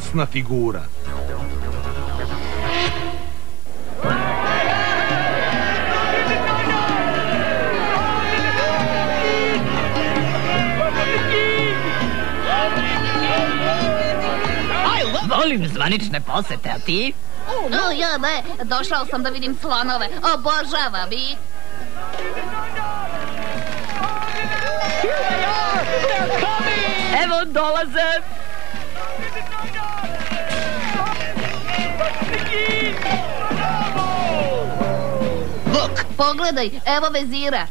Krasna figura. Volim zvanične posete, a ti? Ja ne, došao sam da vidim slonove. Obožavam ih. Evo, dolaze. Bok, pogledaj, evo vezira.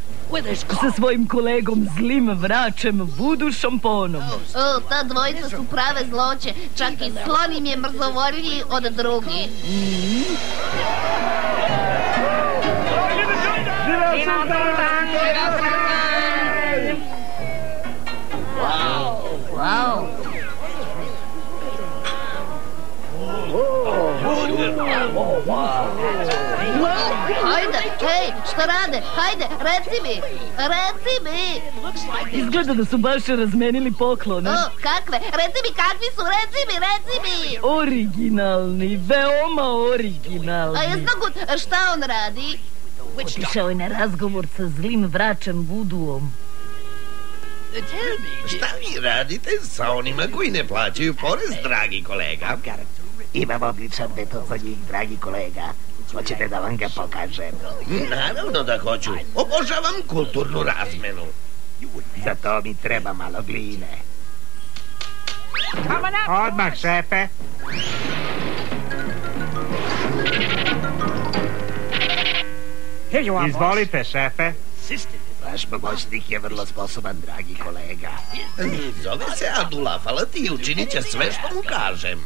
Sa svojim kolegom zlim vračem Vudu Šamponom. Ta dvojica su prave zloće. Čak i slon im je mrzovoljiji od drugih. Wow. Hajde, hej, šta rade? Hajde, reci mi. Izgleda da su baš razmenili poklone. Kakve? Reci mi kakvi su, reci mi. Originalni, veoma originalni. A Jasnogut, šta on radi? Otišao je na razgovor sa zlim vračem Vuduom. Šta vi radite sa onima koji ne plaćaju porez, dragi kolega? Imam odličan metod za njih, dragi kolega. Hoćete da vam ga pokažem? Naravno da hoću. Obožavam kulturnu razmenu. Za to mi treba malo gline. Odmah, šefe. Izvolite, šefe. Vaš pomoćnik je vrlo sposoban, dragi kolega. Zove se Abdullah Falat i učinit će sve što mu kažem.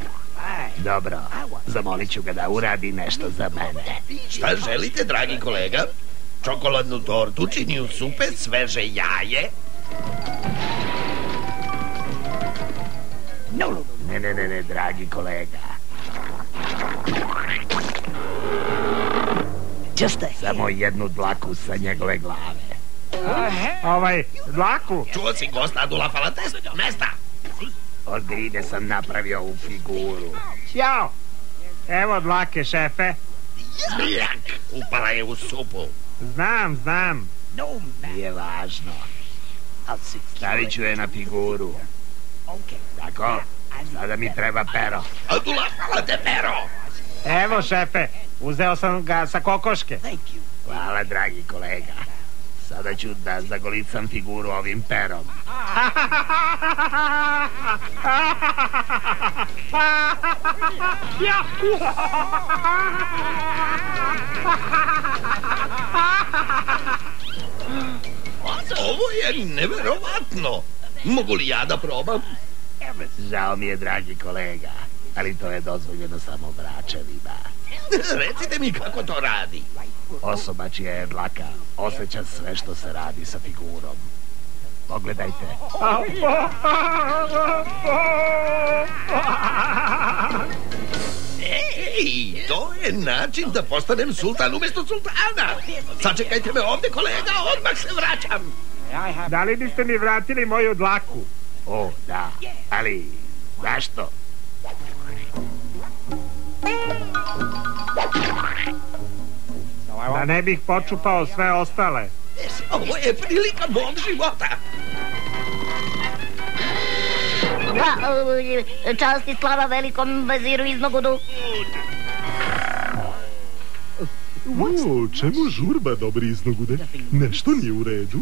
Dobro, zamolit ću ga da uradi nešto za mene. Šta želite, dragi kolega? Čokoladnu tortu, činiju supe, sveže jaje? Ne, dragi kolega. Samo jednu dlaku sa njegove glave. Dlaku? Čuo si gosta Abdullah Falata? Mesta! Od gline sam napravio ovu figuru. Jao! Evo dlake, šefe. Bljak! Upala je u supu. Znam. Nije važno. Stavit ću je na figuru. Tako, sada mi treba pero. Abdullah Falate, pero! Evo, šefe, uzeo sam ga sa kokoške. Hvala, dragi kolega. Sada ću da zagolicam figuru ovim perom. Ovo je neverovatno. Mogu li ja da probam? Žao mi je, dragi kolega, ali to je dozvoljeno samo vračevima. Recite mi kako to radi. Osoba čija je dlaka osjeća sve što se radi sa figurom. Pogledajte. Ej, to je način da postanem sultan umjesto sultana. Sačekajte me ovdje, kolega, odmah se vraćam. Da li biste mi vratili moju dlaku? O, da, ali zašto? Da ne bih počupao sve ostale. Ovo je prilika mog života. Čast i slava velikom veziru Iznogudu. Čemu žurba, dobri Iznogude? Nešto nije u redu?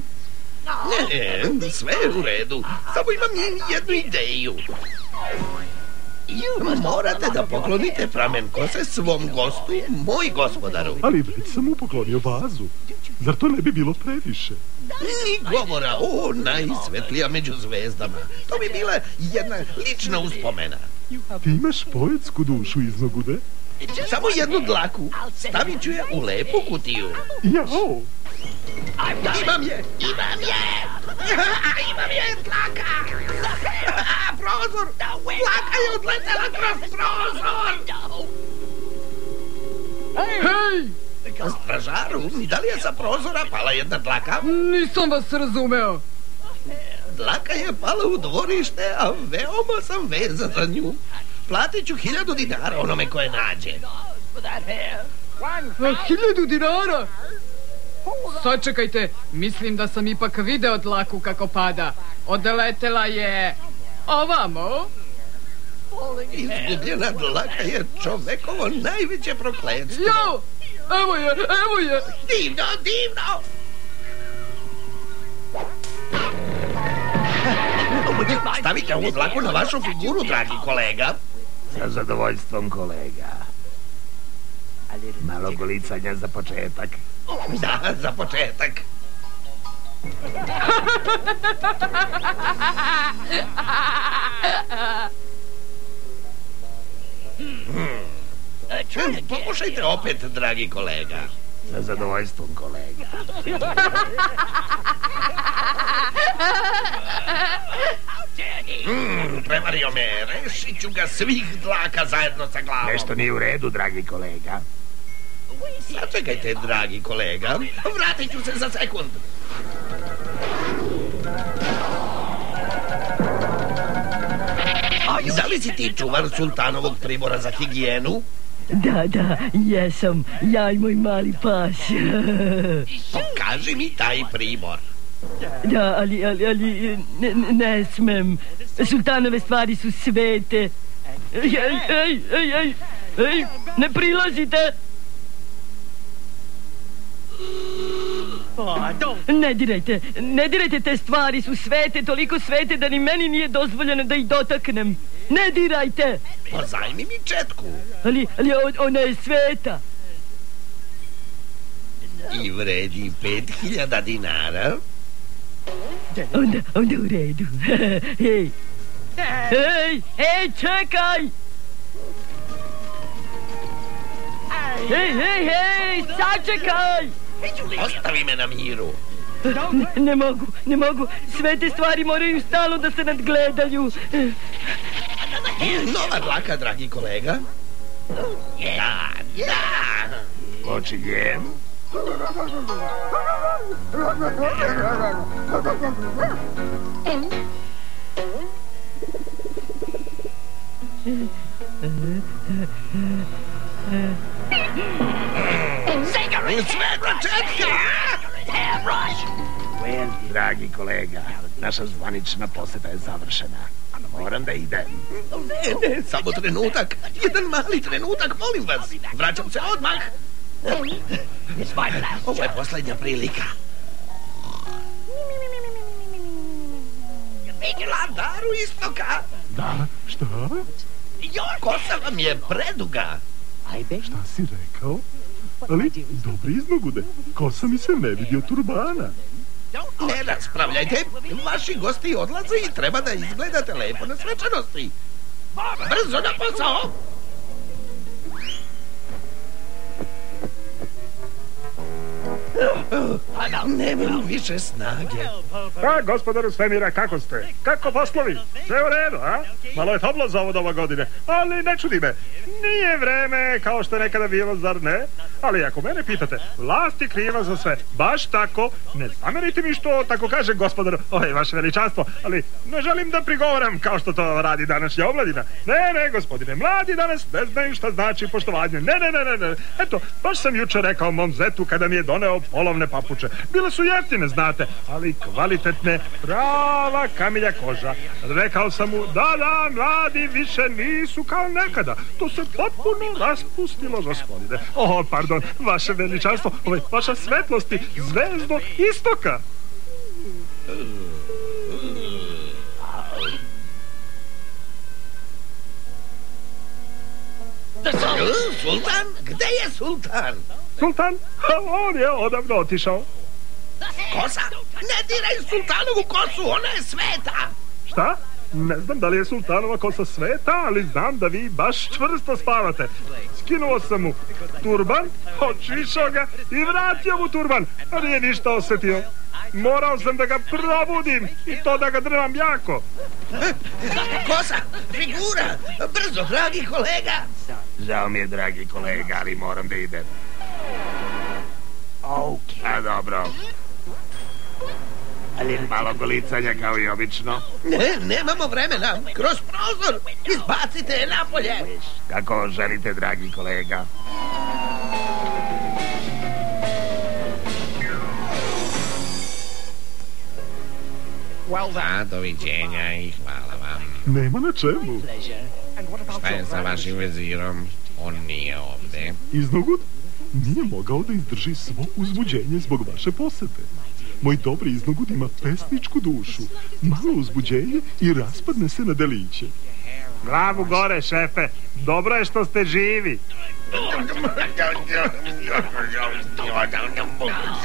Ne, sve je u redu. Samo imam jednu ideju. Morate da poklonite pramen kose svom gostu, moj gospodaru. Ali već sam mu poklonio vazu. Zar to ne bi bilo previše? Ni govora, najsvetlija među zvezdama. To bi bila jedna lična uspomena. Ti imaš poetsku dušu, Iznogude? Samo jednu dlaku. Stavit ću je u lepu kutiju. Jao! Imam je! Imam je, dlaka! Prozor! Dlaka je odletela kroz prozor! Hej! Stražaru, da li je sa prozora pala jedna dlaka? Nisam vas razumeo. Dlaka je pala u dvorište, a veoma sam vezan za nju. Platit ću 1000 dinara onome koje nađe. 1000 dinara? Sačekajte, mislim da sam ipak video dlaku kako pada. Odletela je ovamo. Izgubljena dlaka je čovekovo najveće prokletstvo. Jo, evo je, evo je. Divno, divno! Stavite ovu dlaku na vašu figuru, dragi kolega. Sa zadovoljstvom, kolega. Malo golicanja za početak. Da, za početak. Pokušajte opet, dragi kolega. Sa zadovoljstvom, kolega. Prevario me, rešit ću ga svih dlaka zajedno sa glavom. Nešto nije u redu, dragi kolega. Sačekajte, dragi kolega. Vratit ću se za sekund. Da li si ti čuvar sultanovog pribora za higijenu? Da, jesam. Ja i moj mali pas. Pokaži mi taj pribor. Da, ali ne smem. Sultanove stvari su svete. Ej, ne prilazite. Ne dirajte, te stvari su svete, toliko svete da ni meni nije dozvoljeno da ih dotaknem. Ne dirajte. Pozajmi mi četku. Ali ona je sveta. I vredi 5000 dinara. Onda u redu. Hej, čekaj! Hej, sačekaj! Ostavi me na miru. Ne mogu. Sve te stvari moraju stalno da se nadgledaju. Nova dlaka, dragi kolega. Da. Počinjem. Sveta četka! Dragi kolega, naša zvanična poseta je završena. Moram da idem. Ne, samo trenutak. Jedan mali trenutak, molim vas. Vraćam se odmah. Ovo je poslednja prilika. Vladaru istoka. Da, šta? Kosa vam je preduga. Šta si rekao? Ali, dobri iznogude, kosa mi se ne vidi od turbana. Ne raspravljajte, vaši gosti odlaze i treba da izgledate lepo na svečanosti. Brzo na posao! Nemam više snage. Gospodaru svemira, kako ste? Kako poslovi? Sve u redu, a? Malo je toplo za ovo doba godine, ali ne čudi me. Nije vreme kao što je nekada bilo, zar ne? Ali ako mene pitate, vlast je kriva za sve. Baš tako, ne zamerite mi što tako kaže gospodar, vaše veličanstvo, ali ne želim da prigovaram kao što to radi današnja omladina. Ne, gospodine, mladi danas ne znaju šta znači poštovanje. Ne. Eto, baš sam juče rekao mom zetu kada mi je doneo polovne papuče. Bile su jeftine, znate, ali kvalitetne, prava kamilja koža. Rekao sam mu, da, mladi više nisu kao nekada. To se potpuno raspustilo, gospodine. Pardon, vaše veličanstvo, vaša svetlosti, zvezdo istoka. Sultan? Gde je sultan? Sultan? On je odavno otišao. Kosa? Ne diraj sultanovu kosu, ona je sveta! Šta? Ne znam da li je sultanova kosa sveta, ali znam da vi baš čvrsto spavate. Skinuo sam mu turban, očišao ga i vratio mu turban, a nije ništa osetio. Morao sam da ga probudim i to da ga drmam jako. Kosa, figura, brzo, dragi kolega. Žao mi je, dragi kolega, ali moram da idem. A dobro. Malo golicanja kao i obično. Ne, nemamo vremena. Kroz prozor. Izbacite je napolje. Kako želite, dragi kolega. Doviđenja i hvala vam. Nema na čemu. Šta je sa vašim vezirom? On nije ovde. Iznogud nije mogao da izdrži svo uzbuđenje zbog vaše posete. Moj dobri Iznogud ima pesničku dušu. Malo uzbuđenje i raspadne se na deliće. Glavu gore, šefe. Dobro je što ste živi.